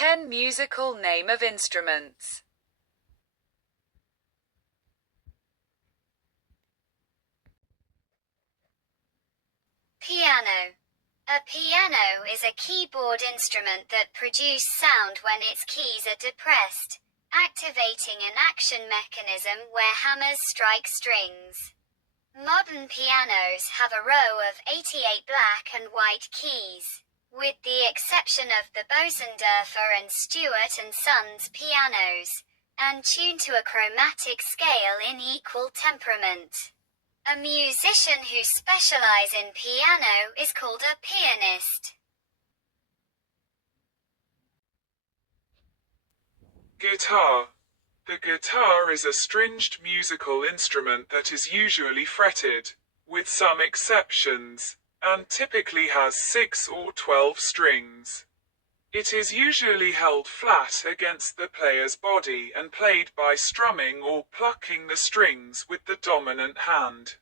10 musical name of instruments. Piano. A piano is a keyboard instrument that produces sound when its keys are depressed, activating an action mechanism where hammers strike strings. Modern pianos have a row of 88 black and white keys, with the exception of the Bosendorfer and Stewart and Sons pianos, and tuned to a chromatic scale in equal temperament. A musician who specializes in piano is called a pianist. Guitar. The guitar is a stringed musical instrument that is usually fretted, with some exceptions, and typically has 6 or 12 strings. It is usually held flat against the player's body and played by strumming or plucking the strings with the dominant hand,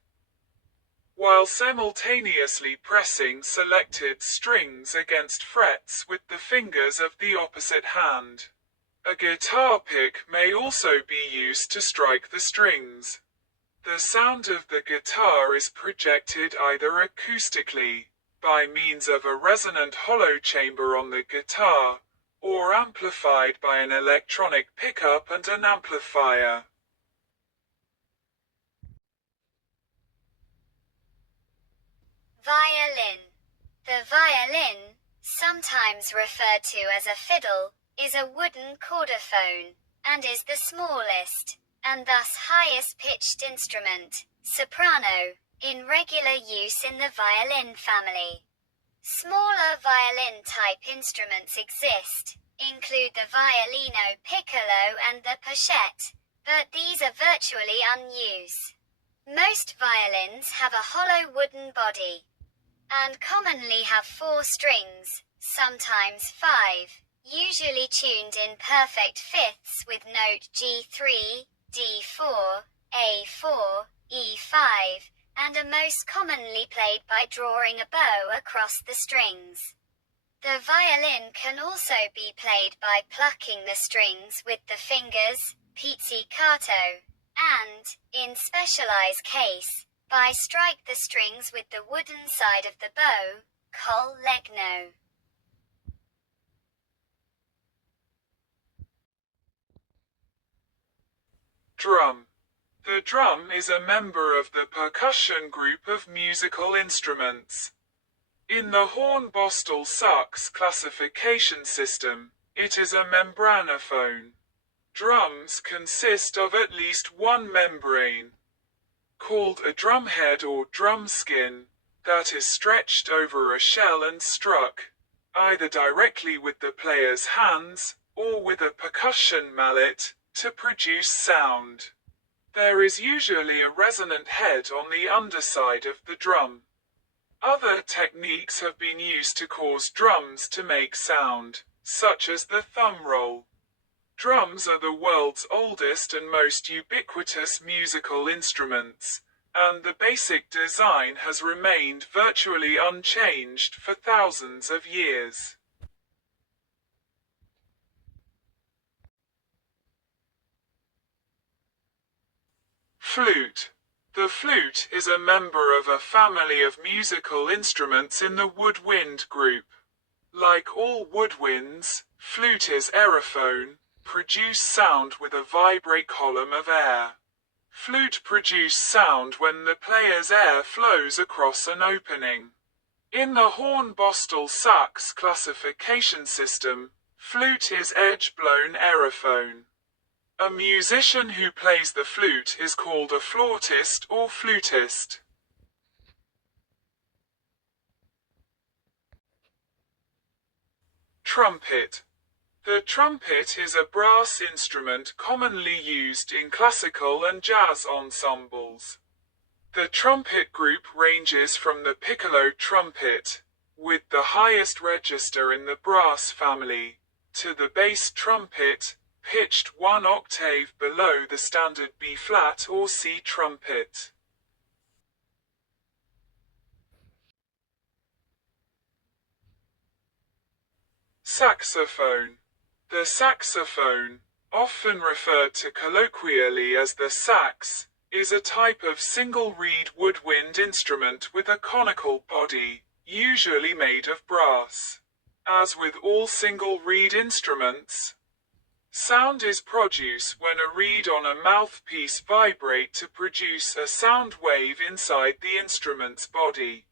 while simultaneously pressing selected strings against frets with the fingers of the opposite hand. A guitar pick may also be used to strike the strings. The sound of the guitar is projected either acoustically, by means of a resonant hollow chamber on the guitar, or amplified by an electronic pickup and an amplifier. Violin. The violin, sometimes referred to as a fiddle, is a wooden chordophone, and is the smallest, and thus highest pitched instrument, soprano, in regular use in the violin family. Smaller violin-type instruments exist, include the violino piccolo and the pochette, but these are virtually unused. Most violins have a hollow wooden body, and commonly have 4 strings, sometimes 5, usually tuned in perfect fifths with note G3, D4, A4, E5, and are most commonly played by drawing a bow across the strings. The violin can also be played by plucking the strings with the fingers, pizzicato, and, in specialized case, by strike the strings with the wooden side of the bow, col legno. Drum. The drum is a member of the percussion group of musical instruments. In the Horn-Bostel-Sachs classification system, it is a membranophone. Drums consist of at least one membrane, called a drumhead or drum skin, that is stretched over a shell and struck, either directly with the player's hands, or with a percussion mallet, to produce sound. There is usually a resonant head on the underside of the drum. Other techniques have been used to cause drums to make sound, such as the thumb roll. Drums are the world's oldest and most ubiquitous musical instruments, and the basic design has remained virtually unchanged for thousands of years. Flute. The flute is a member of a family of musical instruments in the woodwind group. Like all woodwinds, flute is aerophone, produce sound with a vibrate column of air. Flute produce sound when the player's air flows across an opening. In the Horn-Bostel-Sachs classification system, flute is edge-blown aerophone. A musician who plays the flute is called a flautist or flutist. Trumpet. The trumpet is a brass instrument commonly used in classical and jazz ensembles. The trumpet group ranges from the piccolo trumpet, with the highest register in the brass family, to the bass trumpet, pitched 1 octave below the standard B-flat or C trumpet. Saxophone. The saxophone, often referred to colloquially as the sax, is a type of single-reed woodwind instrument with a conical body, usually made of brass. As with all single-reed instruments, sound is produced when a reed on a mouthpiece vibrates to produce a sound wave inside the instrument's body.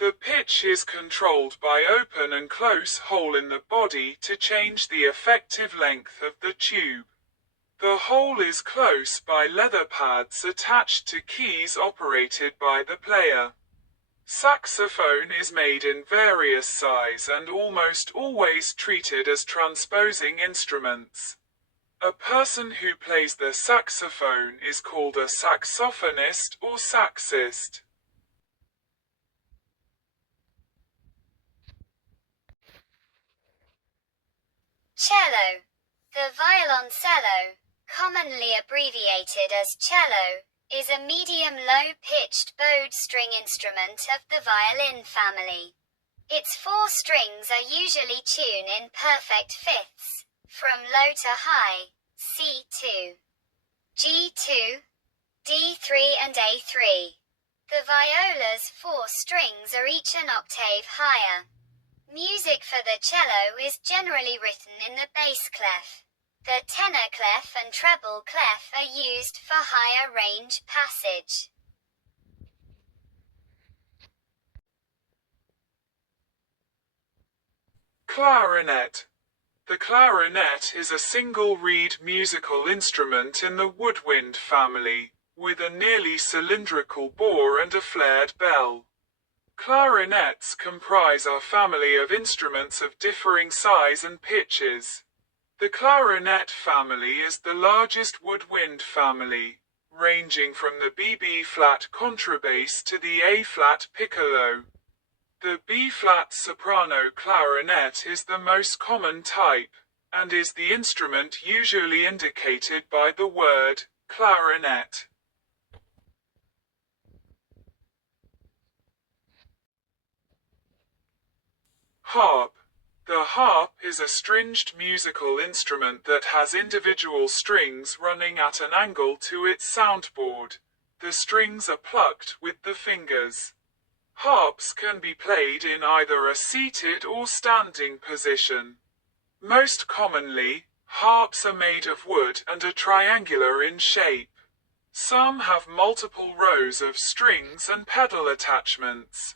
The pitch is controlled by open and close hole in the body to change the effective length of the tube. The hole is closed by leather pads attached to keys operated by the player. Saxophone is made in various size and almost always treated as transposing instruments. A person who plays the saxophone is called a saxophonist or saxist. Cello. The violoncello, commonly abbreviated as cello, is a medium-low-pitched bowed string instrument of the violin family. Its 4 strings are usually tuned in perfect fifths, from low to high, C2, G2, D3 and A3. The viola's 4 strings are each an octave higher. Music for the cello is generally written in the bass clef. The tenor clef and treble clef are used for higher range passage. Clarinet. The clarinet is a single-reed musical instrument in the woodwind family, with a nearly cylindrical bore and a flared bell. Clarinets comprise a family of instruments of differing size and pitches. The clarinet family is the largest woodwind family, ranging from the B-flat contrabass to the A-flat piccolo. The B-flat soprano clarinet is the most common type, and is the instrument usually indicated by the word clarinet. Harp. The harp is a stringed musical instrument that has individual strings running at an angle to its soundboard. The strings are plucked with the fingers. Harps can be played in either a seated or standing position. Most commonly, harps are made of wood and are triangular in shape. Some have multiple rows of strings and pedal attachments.